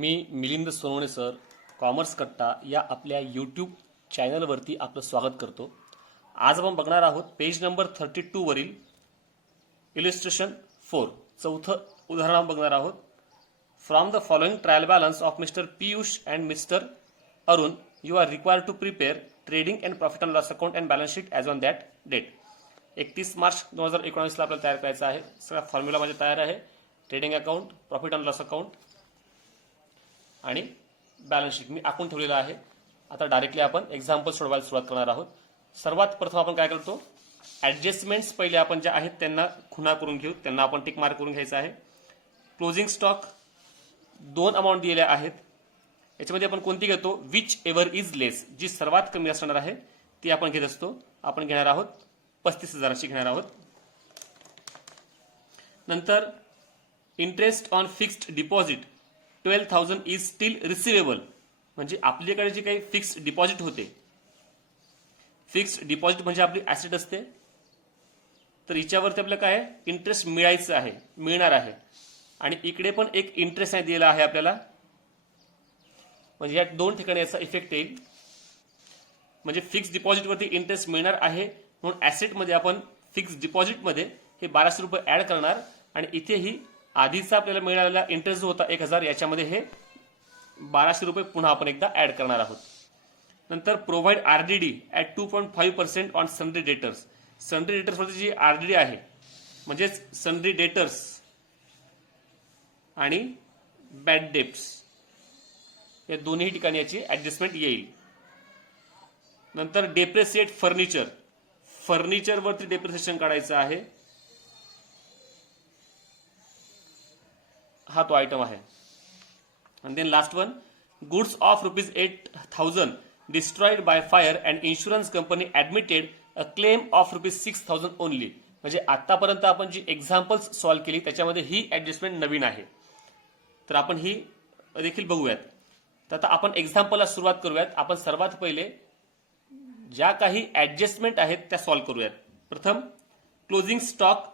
मी Milind Sonawane sir commerce कट्टा या आपल्या यूट्यूब चॅनलवरती आपलं स्वागत करतो. आज आपण बघणार आहोत पेज नंबर 32 वरील इलिस्ट्रेशन 4 चौथं उदाहरण आपण बघणार आहोत. From the following trial balance of mister Piyush and mister Arun you are required to prepare trading and profit and loss account and balance sheet as on that date. 31 March 2019ला आपल्याला तयार करायचं आहे. सगळा फॉर्म्युला माझ्या तयार आहे. Trading account, profit and loss account आणि बॅलन्स शीट मी आखून ठेवलेलं आहे. आता डायरेक्टली आपण एक्झाम्पल सोडवायला सुरुवात करणार आहोत. सर्वात प्रथम आपण काय करतो, ॲडजस्टमेंट्स पहिले आपण ज्या आहेत त्यांना खुणा करून घेऊ, त्यांना आपण टिक मार्क करून घ्यायचं आहे. क्लोजिंग स्टॉक 2 अमाऊंट दिलेल्या आहेत. याच्यामध्ये आपण कोणती घेतो, विच एव्हर इज लेस, जी सर्वात कमी असणार आहे ती आपण घेत असतो. आपण घेणार आहोत 35,000ची घेणार आहोत. नंतर interest on fixed deposit 12,000 is steel receivable, म्हणजे आपल्याकडे जे काही फिक्स्ड डिपॉझिट होते, फिक्स्ड डिपॉझिट म्हणजे आपली ऍसेट असते, तर हिच्यावरती आपल्याला काय इंटरेस्ट मिळायचं आहे, मिळणार आहे. आणि इकडे पण एक इंटरेस्ट आहे दिलेला आहे आपल्याला, म्हणजे या दोन ठिकाणी याचा इफेक्ट येईल. म्हणजे फिक्स्ड डिपॉझिटवरती इंटरेस्ट मिळणार आहे म्हणून ऍसेटमध्ये आपण फिक्स्ड डिपॉझिटमध्ये हे 1200 रुपये ऍड करणार आणि इथेही आधीचा आपल्याला मिळालेला इंटरेस्ट जो होता 1,000 याच्यामध्ये हे 1200 रुपये पुन्हा आपण एकदा ऍड करणार आहोत. नंतर provide RDD at 2.5% on sundry debtors. Sundry डेटर्सवरती जी आरडीडी आहे म्हणजेच सन्ड्री डेटर्स आणि बॅड डेप्स या दोन्ही ठिकाणी याची ऍडजस्टमेंट येईल. नंतर डेप्रिसिएट फर्निचर, फर्निचरवरती डेप्रिसिएशन काढायचं आहे. हा तो आयटम आहे. आणि then last one, goods of ₹8,000 destroyed by fire and insurance company admitted a claim of ₹6,000 only. म्हणजे आतापर्यंत आपण जी एक्झाम्पल्स सॉल्व्ह केली त्याच्यामध्ये ही ऍडजस्टमेंट नवीन आहे, तर आपण ही देखील बघूयात. तर आता आपण एक्झाम्पलला सुरुवात करूयात. आपण सर्वात पहिले ज्या काही ऍडजस्टमेंट आहेत त्या सॉल्व्ह करूयात. प्रथम क्लोजिंग स्टॉक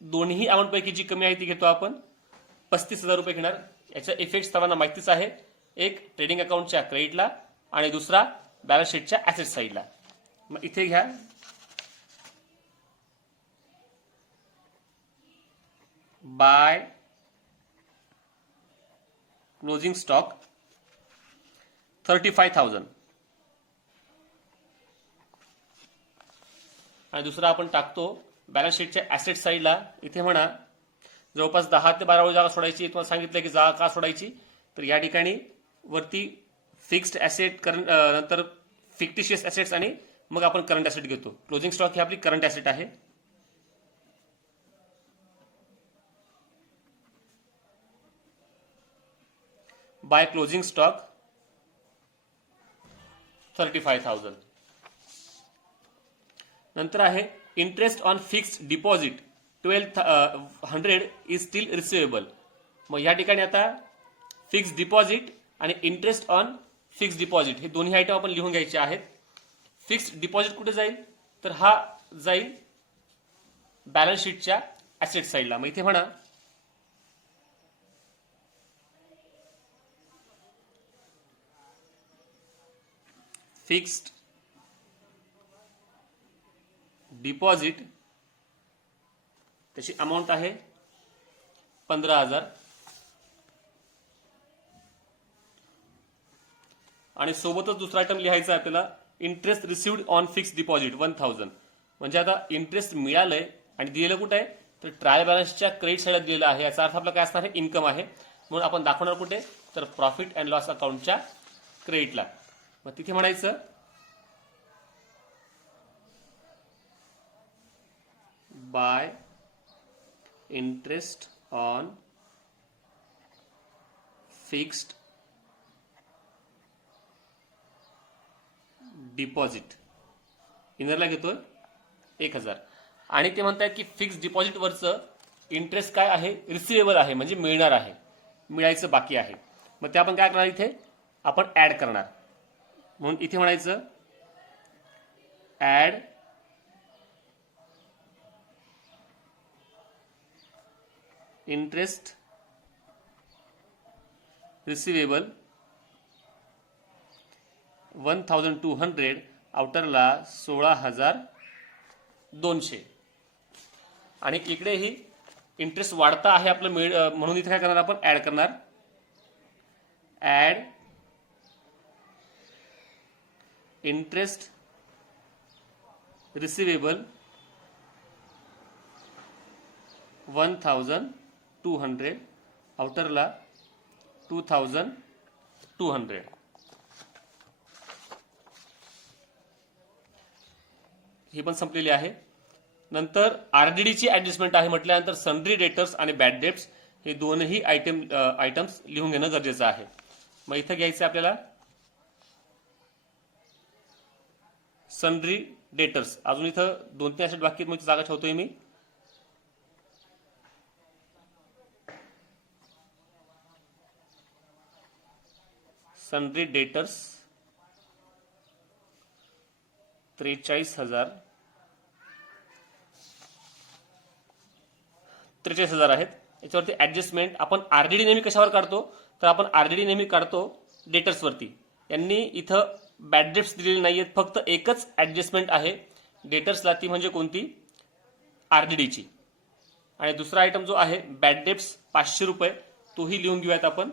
दोन्ही अमाऊंटपैकी जी कमी आहे ती घेतो आपण. 35,000 रुपये घेणार. याचा इफेक्ट सर्वांना माहितीच आहे. एक ट्रेडिंग अकाउंटच्या क्रेडिटला आणि दुसरा बॅलन्स शीटच्या ऍसेट साईडला. मग इथे घ्या बाय क्लोजिंग स्टॉक 35,000 आणि दुसरा आपण टाकतो बॅलन्स शीटच्या ऍसेट साईडला. इथे म्हणा जवळपास 10 ते 12 जागा सोडायची. तुम्हाला सांगितलं की जागा का सोडायची, तर या ठिकाणी वरती फिक्स्ड ऍसेट, नंतर फिक्टिशियस ऍसेट्स आणि मग आपण करंट ऍसेट घेतो. क्लोजिंग स्टॉक ही आपली करंट ऍसेट आहे. By closing stock 35,000. नंतर आहे interest on fixed deposit 1,200 is steel receivable. मग या ठिकाणी आता फिक्स्ड डिपॉझिट आणि इंटरेस्ट ऑन फिक्स्ड डिपॉझिट हे दोन्ही आयटम आपण लिहून घ्यायचे आहेत. फिक्स्ड डिपॉझिट कुठे जाईल, तर हा जाईल बॅलन्स शीटच्या ऍसेट साईडला. मग इथे म्हणा फिक्स्ड डिपॉझिट, त्याची अमाऊंट आहे 15,000 आणि सोबतच दुसरा आयटम लिहायचा आहे आपल्याला, interest received on fixed deposit 1,000. म्हणजे आता इंटरेस्ट मिळालंय आणि दिलेलं कुठे आहे, तर ट्रायल बॅलन्सच्या क्रेडिट साईडला दिलेलं आहे. याचा अर्थ आपला काय असणार आहे, इन्कम आहे. म्हणून आपण दाखवणार कुठे, तर प्रॉफिट अँड लॉस अकाउंटच्या क्रेडिटला. मग तिथे म्हणायचं by interest on fixed deposit, इनरला घेतोय 1,000 आणि ते म्हणतात की फिक्स्ड डिपॉझिटवरचं इंटरेस्ट काय आहे, रिसिवेबल आहे, म्हणजे मिळणार आहे, मिळायचं बाकी आहे. मग ते आपण काय करणार, इथे आपण ऍड करणार. म्हणून इथे म्हणायचं ऍड इंटरेस्ट रिसिवेबल 1200, आउटरला 16,200. आणि इकडे ही इंटरेस्ट वाढता आहे आपलं म्हणून इथे काय करणार आपण ऍड करणार. ऍड इंटरेस्ट रिसिवेबल 1200, आउटरला 2200. ही पण संपलेली आहे. नंतर आरडीडीची ऍडजस्टमेंट आहे म्हटल्यानंतर सन्ड्री डेटर्स आणि बॅड डेट्स हे दोनही आयटम्स लिहून घेणं गरजेचं आहे. मग इथं घ्यायचं आपल्याला सन्ड्री डेटर्स. अजून इथं 2-3 ऍसेट बाकी आहेत, मग जागा ठेवतोय मी. सन्ड्री डेटर्स 43,000 आहेत. याच्यावरती ऍडजस्टमेंट आपण आरडीडी नेहमी कशावर काढतो, तर आपण आरडीडी नेहमी काढतो डेटर्सवरती. यांनी इथं बॅड डेट्स दिलेले नाहीयेत, फक्त एकच ऍडजस्टमेंट आहे डेटर्सला, ती म्हणजे कोणती, आरडीडीची. आणि दुसरा आयटम जो आहे बॅड डेट्स 500 रुपये, तोही लिहून घेऊयात आपण.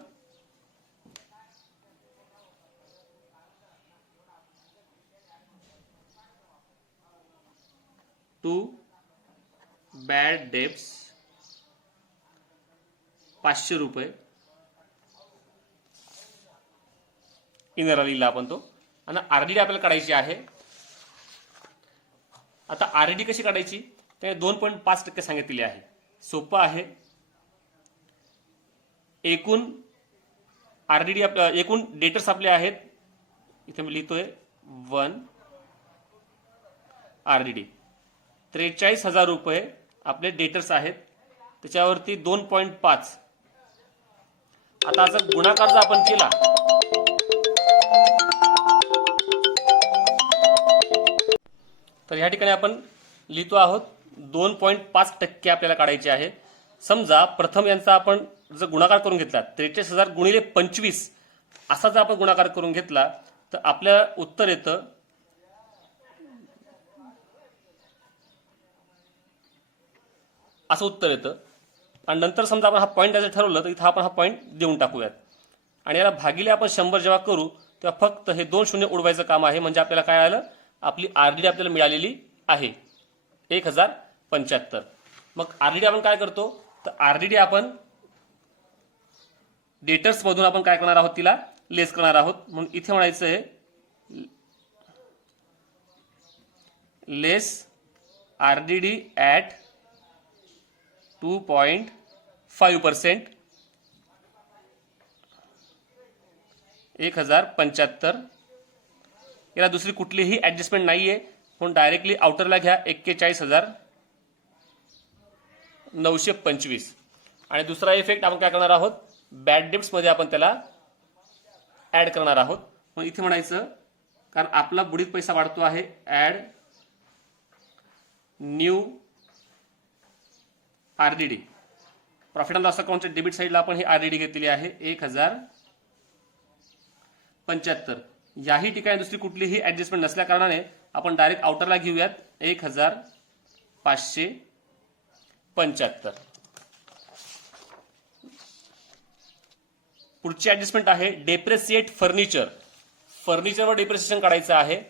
टू बॅड डेट्स 500 रुपये इनर लिहिला आपण तो. आणि आरडीडी आपल्याला काढायची आहे. आता आरडीडी कशी काढायची, ते 2.5% सांगितलेली आहे. सोपं आहे. एकूण आरडीडी एकूण डेटर्स आपले आहेत, इथे मी लिहितोय 1 आरडीडी 43,000 रुपये आपले डेटर्स आहेत. त्याच्यावरती 2.5. आता जर गुणाकार जर आपण केला तर ह्या ठिकाणी आपण लिहितो आहोत 2.5% आपल्याला काढायचे आहे. समजा प्रथम यांचा आपण जर गुणाकार करून घेतला 43,000 गुणिले 25 असा जर आपण गुणाकार करून घेतला तर आपल्या उत्तर येतं असं उत्तर येतं. आणि नंतर समजा आपण हा पॉईंट द्यायचं ठरवलं तर इथं आपण हा पॉईंट देऊन टाकूयात. आणि याला भागिले आपण 100 जेव्हा करू तेव्हा फक्त हे 2 शून्य उडवायचं काम आहे. म्हणजे आपल्याला काय आलं, आपली आरडीडी आपल्याला मिळालेली आहे 1075. मग आरडीडी आपण काय करतो, तर आरडीडी आपण डेटर्स मधून आपण काय करणार आहोत, तिला लेस करणार आहोत. म्हणून इथे म्हणायचं आहे लेस आरडीडी ॲट 2.5%, 1075. याला दुसरी कुठलीही ऍडजस्टमेंट नाहीये, म्हणून डायरेक्टली आउटरला घ्या 41,925. आणि दुसरा इफेक्ट आपण काय करणार आहोत, बॅड डेट्स मध्ये आपण त्याला ऍड करणार आहोत. मग इथे म्हणायचं, कारण आपला बुडीत पैसा वाढतो आहे, add new RDD. Profit and loss अकाउंटच्या डेबिट साईडला आपण ही आरडीडी घेतलेली आहे 1075. याही ठिकाणी दुसरी कुठलीही ऍडजस्टमेंट नसल्या कारणाने आपण डायरेक्ट आउटरला घेऊयात 1575. पुढची ऍडजस्टमेंट आहे डेप्रेसिएट फर्निचर. फर्निचरवर डेप्रिसिएशन काढायचं आहे,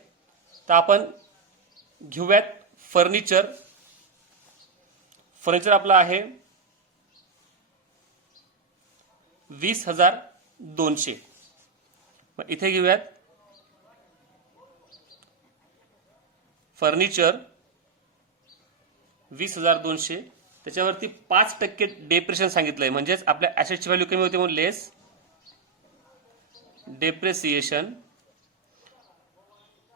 तर आपण घेऊयात फर्निचर. फर्निचर आपलं आहे 20,200. मग इथे घेऊयात फर्निचर 20,200. त्याच्यावरती 5% डेप्रिसिएशन सांगितलंय, म्हणजेच आपल्या ऍसेटची व्हॅल्यू कमी होते म्हणून लेस डेप्रिसिएशन.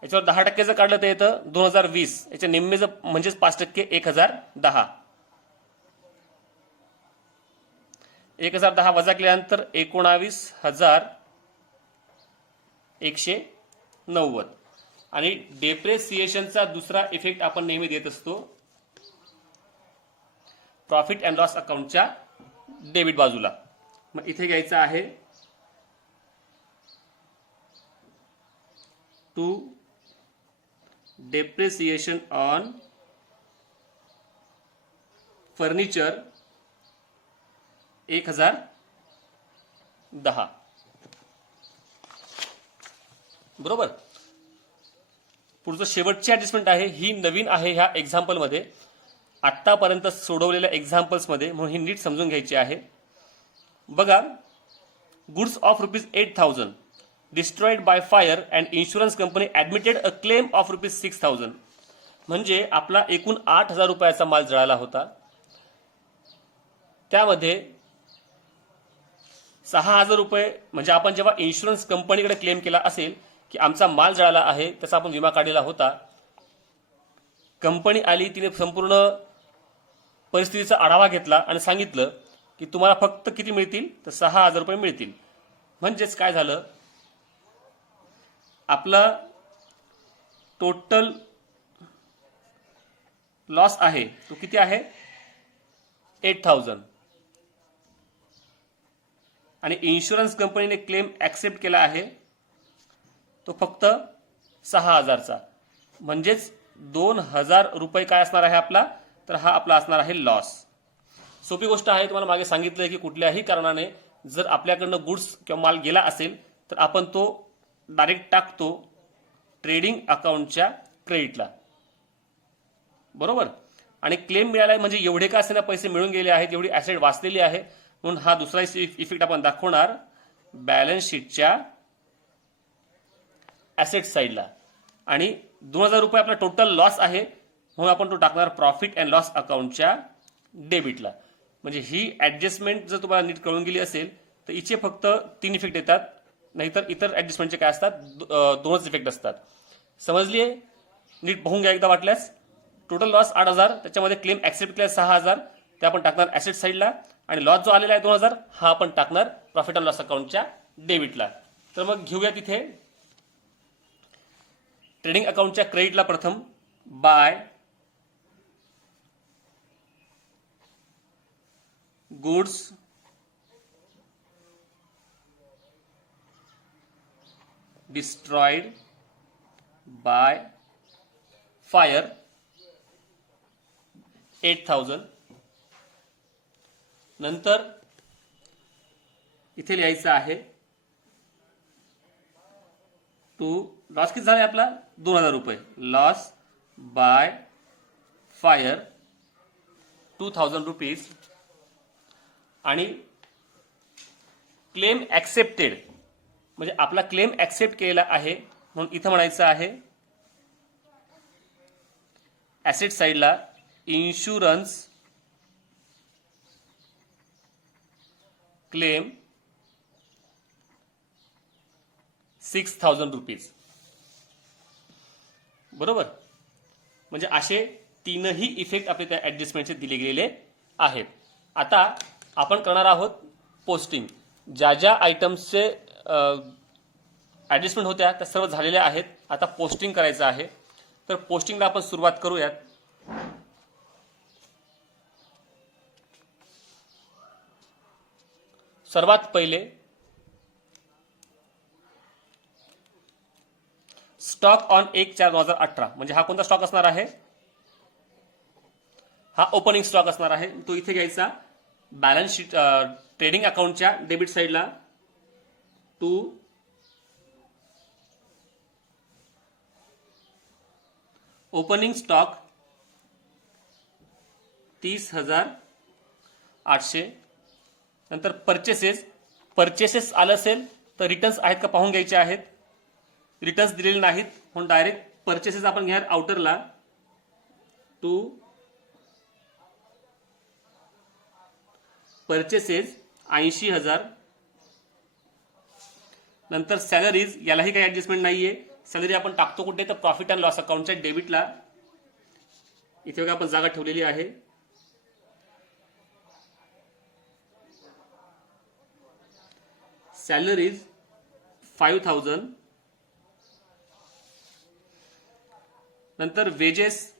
याच्यावर 10% जर काढलं तर येतं 2020. याच्या निम्मे जर म्हणजेच 5% 1010. 1010 वजा केल्यानंतर 19,190. आणि डेप्रिसिएशनचा दुसरा इफेक्ट आपण नेहमी देत असतो प्रॉफिट अँड लॉस अकाउंटच्या डेबिट बाजूला. मग इथे घ्यायचं आहे टू डेप्रिसिएशन ऑन फर्निचर 1010. बरोबर. पुढचं शेवटची ऍडजस्टमेंट आहे, ही नवीन आहे ह्या एक्झाम्पलमध्ये, आत्तापर्यंत सोडवलेल्या एक्झाम्पल्समध्ये, म्हणून ही नीट समजून घ्यायची आहे. बघा, goods of ₹8,000 destroyed by fire and insurance company admitted a claim of ₹6,000. म्हणजे आपला एकूण 8,000 रुपयाचा माल जळाला होता. त्यामध्ये 6,000 रुपये म्हणजे आपण जेव्हा इन्शुरन्स कंपनीकडे क्लेम केला असेल की आमचा माल जळाला आहे, त्याचा आपण विमा काढलेला होता. कंपनी आली, तिने संपूर्ण परिस्थितीचा आढावा घेतला आणि सांगितलं की तुम्हाला फक्त किती मिळतील, तर 6,000 रुपये मिळतील. म्हणजेच काय झालं, आपला टोटल लॉस आहे तो किती आहे, 8,000. आणि इन्शुरन्स कंपनीने क्लेम ॲक्सेप्ट केला आहे तो फक्त 6,000चा. म्हणजेच 2,000 रुपये काय असणार आहे आपला, तर हा आपला असणार आहे लॉस. सोपी गोष्ट आहे. तुम्हाला मागे सांगितलं की कुठल्याही कारणाने जर आपल्याकडनं गुड्स किंवा माल गेला असेल तर आपण तो डायरेक्ट टाकतो ट्रेडिंग अकाउंटच्या क्रेडिटला. बरोबर. आणि क्लेम मिळाला म्हणजे एवढे का असेना पैसे मिळून गेले आहेत, एवढी ॲसेट वाचलेली आहे, म्हणून हा दुसरा इफेक्ट आपण दाखवणार बॅलन्स शीटच्या ॲसेट साईडला. आणि 2,000 रुपये आपला टोटल लॉस आहे, म्हणून आपण तो टाकणार प्रॉफिट अँड लॉस अकाउंटच्या डेबिटला. म्हणजे ही ॲडजस्टमेंट जर तुम्हाला नीट कळून गेली असेल तर इथे फक्त 3 इफेक्ट येतात, नाहीतर इतर ॲडजस्टमेंटचे काय असतात, 2च इफेक्ट असतात. समजली आहे? नीट बघून घ्या एकदा वाटल्यास. टोटल लॉस 8,000, त्याच्यामध्ये क्लेम ॲक्सेप्ट केला 6,000, ते आपण टाकणार ॲसेट साईडला. आणि लॉस जो आलेला आहे 2,000 हा आपण टाकणार प्रॉफिट अँड लॉस अकाउंटच्या डेबिटला. तर मग घेऊया तिथे ट्रेडिंग अकाउंटच्या क्रेडिटला प्रथम by goods destroyed by fire 8,000. नंतर इथे लिहायचं आहे टू लॉस किती झाला आपला, 2,000 रुपये. Loss by fire 2,000 rupees. आणि क्लेम ॲक्सेप्टेड म्हणजे आपला क्लेम ॲक्सेप्ट केलेला आहे, म्हणून इथं म्हणायचं आहे ॲसेट साईडला इन्शुरन्स क्लेम 6,000 रुपीज. बरोबर. म्हणजे असे 3ही इफेक्ट आपले त्या ॲडजस्टमेंटचे दिले गेलेले आहेत. आता आपण करणार आहोत पोस्टिंग. ज्या ज्या आयटम्सचे ॲडजस्टमेंट होत्या त्या सर्व झालेल्या आहेत. आता पोस्टिंग करायचं आहे. तर पोस्टिंगला आपण सुरुवात करूयात. सर्वात पहिले स्टॉक ऑन 1/4/2018 म्हणजे हा कोणता स्टॉक असणार आहे, हा ओपनिंग स्टॉक असणार आहे. तो इथे घ्यायचा बॅलन्स शीट ट्रेडिंग अकाउंटच्या डेबिट साईडला टू ओपनिंग स्टॉक 30,800. नंतर परचेसेस आलं असेल तर रिटर्न्स आहेत का पाहून घ्यायचे आहेत. रिटर्न्स दिलेले नाहीत म्हणून डायरेक्ट परचेसेस आपण घ्या आउटरला टू परचेसेस 80,000. नंतर सॅलरीज, यालाही काही ऍडजस्टमेंट नाहीये. सॅलरी आपण टाकतो कुठे, तर प्रॉफिट अँड लॉस अकाउंटच्या डेबिटला. इथे बघा आपण जागा ठेवलेली आहे. सॅलरीज 5,000. नंतर वेजेस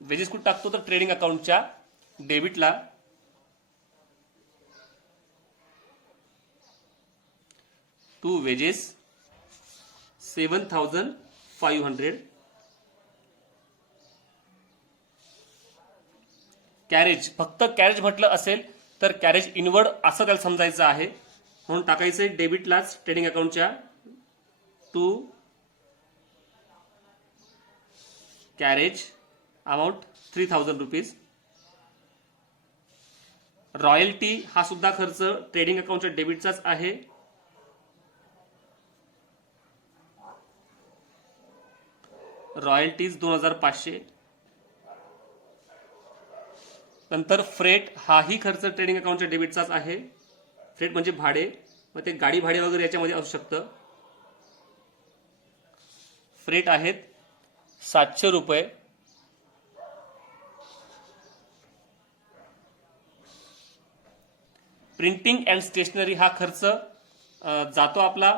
कुठे टाकतो, तर ट्रेडिंग अकाउंटच्या डेबिटला. To wages 7,000 500. कॅरेज, फक्त कॅरेज म्हटलं असेल तर कॅरेज इनवर्ड असं त्याला समजायचं आहे, म्हणून टाकायचंय डेबिटलाच ट्रेडिंग अकाउंटच्या to carriage amount 3000 rupees. Royalty हा सुद्धा खर्च ट्रेडिंग अकाउंटच्या डेबिटचाच आहे. रॉयल्टीज 2500. नंतर फ्रेट हाही खर्च ट्रेडिंग अकाउंटच्या डेबिटचाच आहे. फ्रेट म्हणजे भाडे, मग ते गाडी भाडे वगैरे याच्यामध्ये असू शकतं. फ्रेट आहेत 700 रुपये. प्रिंटिंग अँड स्टेशनरी हा खर्च जातो आपला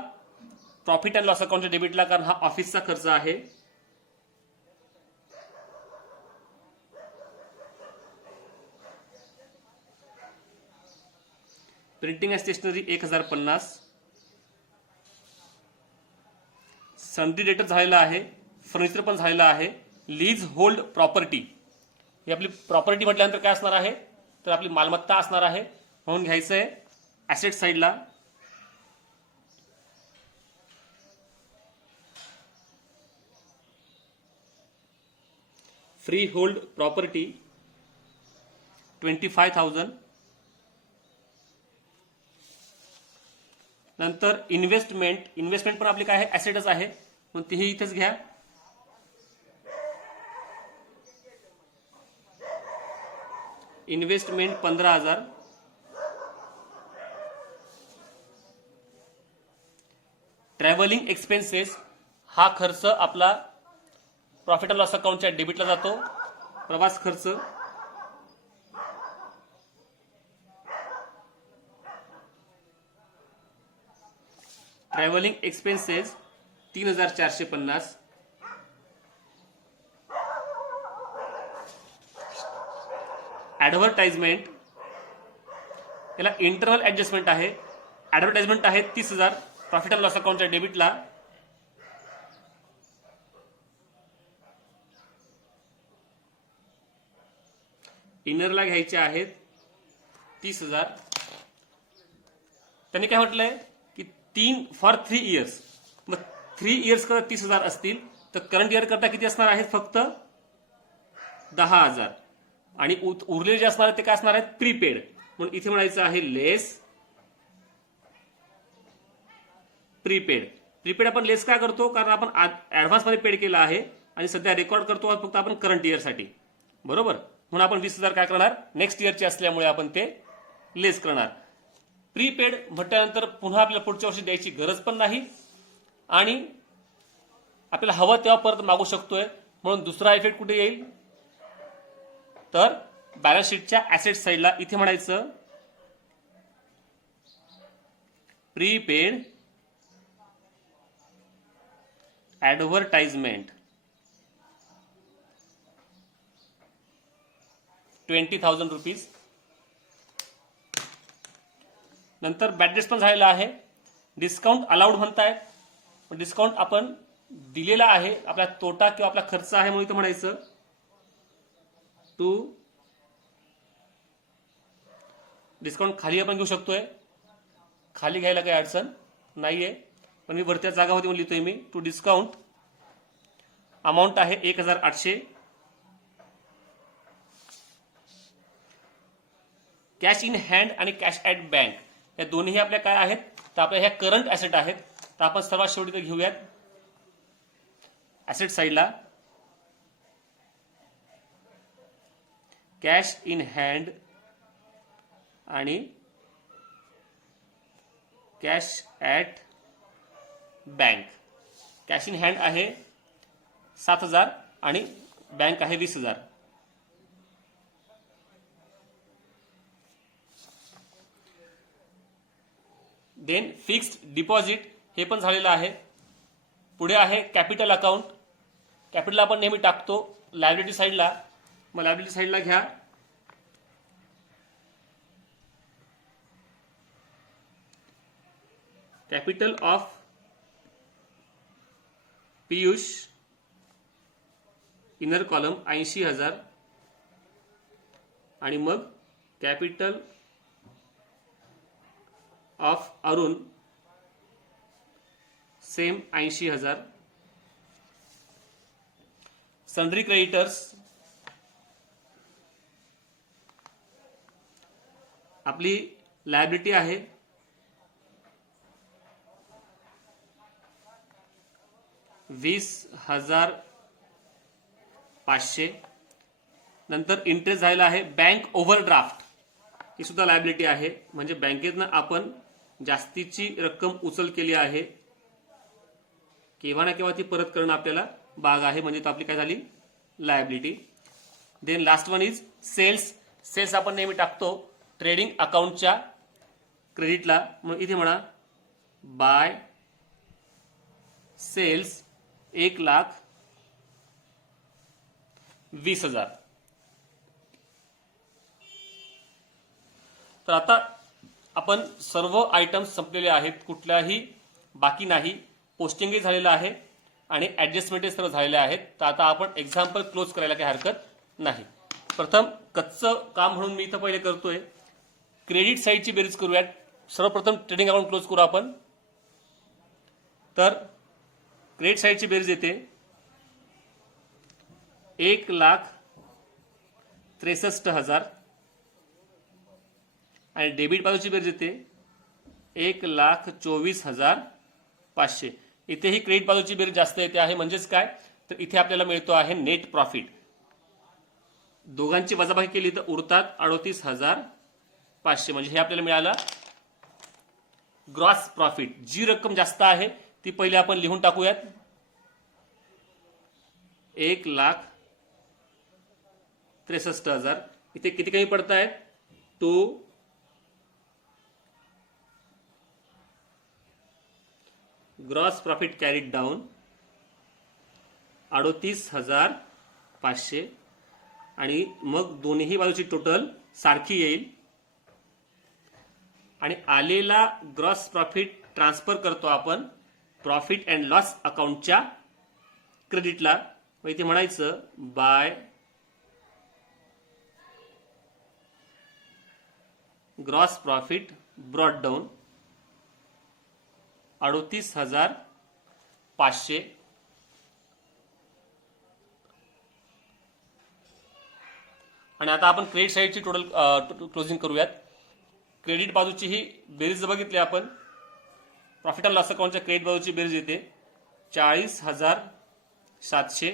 प्रॉफिट अँड लॉस अकाउंटच्या डेबिटला, कारण हा ऑफिसचा खर्च आहे. Printing and stationery 1050. सन्ड्री डेटर झालेला आहे, फर्निचर पण झालेला आहे. लीज होल्ड प्रॉपर्टी, ही आपली प्रॉपर्टी म्हटल्यानंतर काय असणार आहे, तर आपली मालमत्ता असणार आहे, म्हणून घ्यायचंय ऍसेट साइडला. Free hold property 25,000. नंतर इन्व्हेस्टमेंट पण आपली काय आहे, ऍसेटच आहे, म्हणून तीही इथेच घ्या. इन्व्हेस्टमेंट 15,000. ट्रॅव्हलिंग एक्सपेन्सेस हा खर्च आपला प्रॉफिट अँड लॉस अकाउंटच्या डेबिटला जातो, प्रवास खर्च. Travelling expenses 3,450. ऍडव्हर्टाइजमेंट, याला इंटरनल ऍडजस्टमेंट आहे. ऍडव्हर्टाइजमेंट आहे 30,000 प्रॉफिट अँड लॉस अकाउंटच्या डेबिटला. इनरला घ्यायचे आहेत 30,000. त्यांनी काय म्हटलंय की 3 इयर्स, मग 3 इयर्स करता 30,000 असतील, तर करंट इयर करता किती असणार आहेत, फक्त 10,000. आणि उरलेले जे असणार आहेत ते काय असणार आहेत, प्रीपेड, म्हणून इथे म्हणायचं आहे लेस प्रीपेड आपण लेस काय करतो, कारण आपण ऍडव्हान्स मध्ये पेड केला आहे आणि सध्या रेकॉर्ड करतो फक्त आपण करंट इयर साठी, बरोबर. म्हणून आपण 20,000 काय करणार, नेक्स्ट इयरचे असल्यामुळे आपण ते लेस करणार. प्रीपेड म्हटल्यानंतर पुन्हा आपल्याला पुढच्या वर्षी द्यायची गरज पण नाही आणि आपल्याला हवं तेव्हा परत मागू शकतोय, म्हणून दुसरा इफेक्ट कुठे येईल, तर बॅलन्स शीटच्या ऍसेट साइडला. इथे म्हणायचं प्रीपेड ऍडव्हर्टाइजमेंट 20,000 रुपीज. नंतर बॅड डेट्स पण झालेला आहे. डिस्काउंट अलाउड म्हणतायत, डिस्काउंट आपण दिलेला आहे, आपला तोटा किंवा आपला खर्च आहे, म्हणून इथं म्हणायचं टू डिस्काउंट. खाली आपण घेऊ शकतोय, खाली घ्यायला काही अडचण नाहीये, पण मी वरच्या जागा होती म्हणून लिहितोय मी. टू डिस्काउंट अमाऊंट आहे 1,800. कॅश इन हँड आणि कॅश ऍट बँक या दोन्ही आपल्या काय आहेत, तर आपल्या ह्या करंट ऍसेट आहेत. तर आपण सर्वात शेवटी तर घेऊयात ऍसेट साइडला कॅश इन हँड आणि cash at bank. Cash in hand आहे 7,000 आणि बँक आहे 20,000. देन फिक्स्ड डिपॉझिट हे पण झालेलं आहे. पुढे आहे कॅपिटल अकाउंट. कॅपिटल आपण नेहमी टाकतो लायबिलिटी साइडला, मग लायबिलिटी साइडला घ्या capital of Piyush inner column 80,000 आणि मग capital of Arun same 80,000. Sundry creditors आपली लायबिलिटी आहे 20,500. नंतर इंटरेस्ट झालेला आहे बँक ओव्हरड्राफ्ट, ही सुद्धा लायबिलिटी आहे. म्हणजे बँकेतनं आपण जास्तीची रक्कम उचल केली आहे, केव्हा ना केव्हा ती परत करणं आपल्याला भाग आहे, म्हणजे तो आपली काय झाली liability. Then last one is sales. Sales आपण नेहमी टाकतो ट्रेडिंग अकाउंटच्या क्रेडिटला. मग इथे म्हणा बाय सेल्स 1,20,000. तर आता आपण सर्व आयटम्स संपलेले आहेत, कुठल्याही बाकी नाही. पोस्टिंगही झालेलं आहे आणि ऍडजस्टमेंटही सर्व झालेले आहेत. तर आता आपण एक्झाम्पल क्लोज करायला काही हरकत नाही. प्रथम कच्चं काम म्हणून मी इथं पहिले करतोय. क्रेडिट साईडची बेरीज करूयात. सर्वप्रथम ट्रेडिंग अकाउंट क्लोज करू आपण. तर क्रेडिट साईडची बेरीज येते 1,63,000 आणि डेबिट बाजूची बेरीज येते 1,24,500. इथेही क्रेडिट बाजूची बेरीज जास्त येते आहे. म्हणजेच काय, तर इथे आपल्याला मिळतो आहे नेट प्रॉफिट. दोघांची वजाबाकी केली तर उरतात 38,500. म्हणजे हे आपल्याला मिळालं ग्रॉस प्रॉफिट. जी रक्कम जास्त आहे ती पहिले आपण लिहून टाकूयात. 1,63,000. इथे किती कमी पडत आहेत, तो ग्रॉस प्रॉफिट कॅरीड डाऊन 38,500 आणि मग दोन्ही बाजूची टोटल सारखी येईल आणि आलेला ग्रॉस प्रॉफिट ट्रान्सफर करतो आपण प्रॉफिट अँड लॉस अकाउंटच्या क्रेडिटला. मग इथे म्हणायचं by gross profit brought down 38,500 आणि आता आपण क्रेडिट साईडची टोटल क्लोजिंग करूयात. क्रेडिट बाजूची ही बेरीज बघितली आपण. प्रॉफिट अँड लॉस अकाउंटच्या क्रेडिट बाजूची बेरीज येते 40,700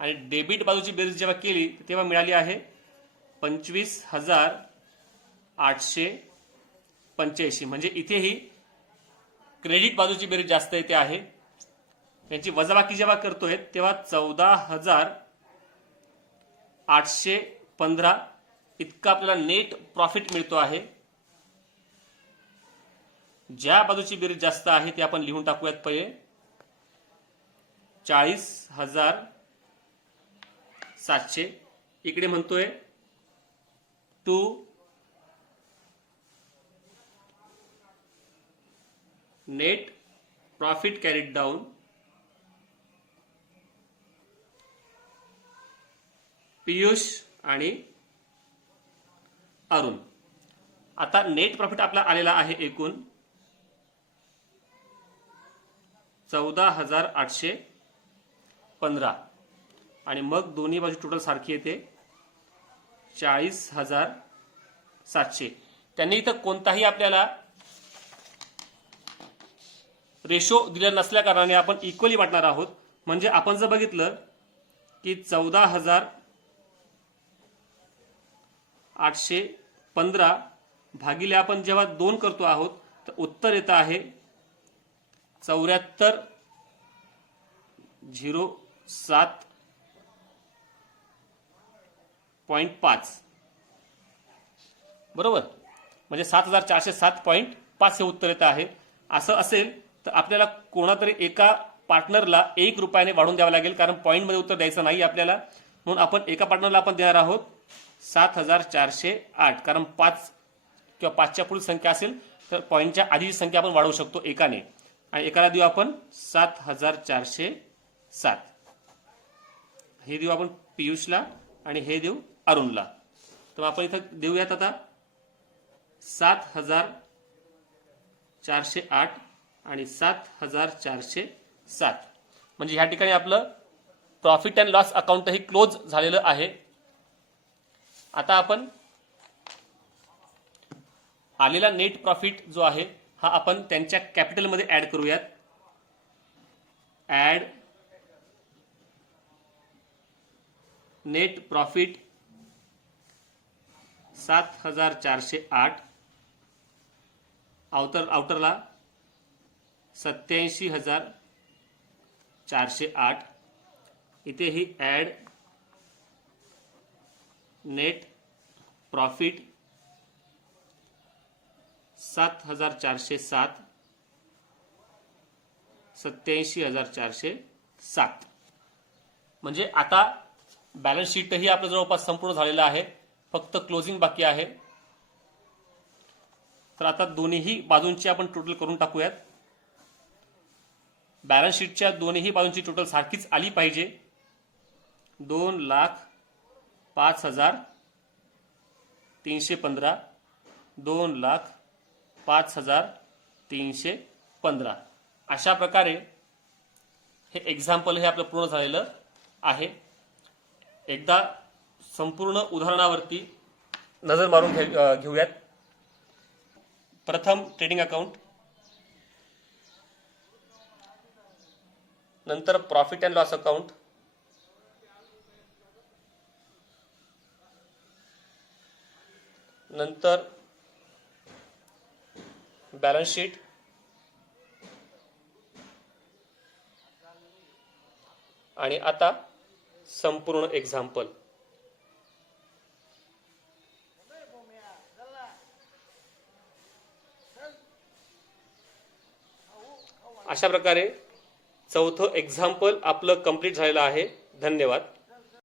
आणि डेबिट बाजूची बेरीज जेव्हा केली तेव्हा मिळाली आहे 25,885. म्हणजे इथेही क्रेडिट बाजूची बेरीज जास्त येते आहे. यांची वजाबाकी जेव्हा करतोय तेव्हा 14,815 इतका आपल्याला नेट प्रॉफिट मिळतो आहे. ज्या बाजूची बेरीज जास्त आहे ते आपण लिहून टाकूयात पहिले. 40,700 इकडे म्हणतोय to net profit carried down Piyush आणि अरुण. आता नेट प्रॉफिट आपला आलेला आहे एकूण 14,815 आणि मग दोन्ही बाजू टोटल सारखी येते 40,700. त्यांनी इथं कोणताही आपल्याला रेशो दिला नसल्या कारणाने आपण इक्वली वाटणार आहोत. म्हणजे आपण जर बघितलं की 14,815 भागिले आपण जेव्हा 2 करतो आहोत तर उत्तर येतं आहे 74,07.5 बरोबर. म्हणजे 7,407.5 हे उत्तर येतं आहे. असं असेल तर आपल्याला कोणातरी एका पार्टनरला 1 रुपयाने वाढून द्यावं लागेल, कारण पॉईंटमध्ये उत्तर द्यायचं नाही आपल्याला. म्हणून आपण एका पार्टनरला आपण देणार आहोत 7,408, कारण 5 किंवा 5च्या पुढील संख्या असेल तर पॉईंटच्या आधीची संख्या आपण वाढवू शकतो एकाने, आणि एकाला देऊ आपण 7,407. हे देऊ आपण पियुषला आणि हे देऊ अरुणला. तर आपण इथं देऊयात आता 7,408 आणि 7,407. म्हणजे ह्या ठिकाणी आपलं profit and loss account he close झालेलं आहे. आता आपण आलेला नेट प्रॉफिट जो आहे हा आपण त्यांच्या कॅपिटलमध्ये ऍड करूयात. ऍड नेट प्रॉफिट 7,408, आउटरला 87,408. इथेही ऍड नेट प्रॉफिट 7,407, 87,407. म्हणजे आता बॅलन्स शीटही आपलं जवळपास संपूर्ण झालेलं आहे, फक्त क्लोजिंग बाकी आहे. तर आता दोन्ही बाजूंची आपण टोटल करून टाकूयात. बॅलन्स शीटच्या दोन्ही बाजूंची टोटल सारखीच आली पाहिजे. 2,05,315, 2,05,315. अशा प्रकारे हे एक्झाम्पल हे आपलं पूर्ण झालेलं आहे. एकदा संपूर्ण उदाहरणावरती नजर मारून घेऊयात. प्रथम ट्रेडिंग अकाउंट, नंतर प्रॉफिट अँड लॉस अकाउंट, नंतर बॅलन्स शीट, आणि आता संपूर्ण एक्झाम्पल. अशा प्रकारे चौथं एक्झाम्पल आपलं कंप्लीट झालेलं आहे. धन्यवाद.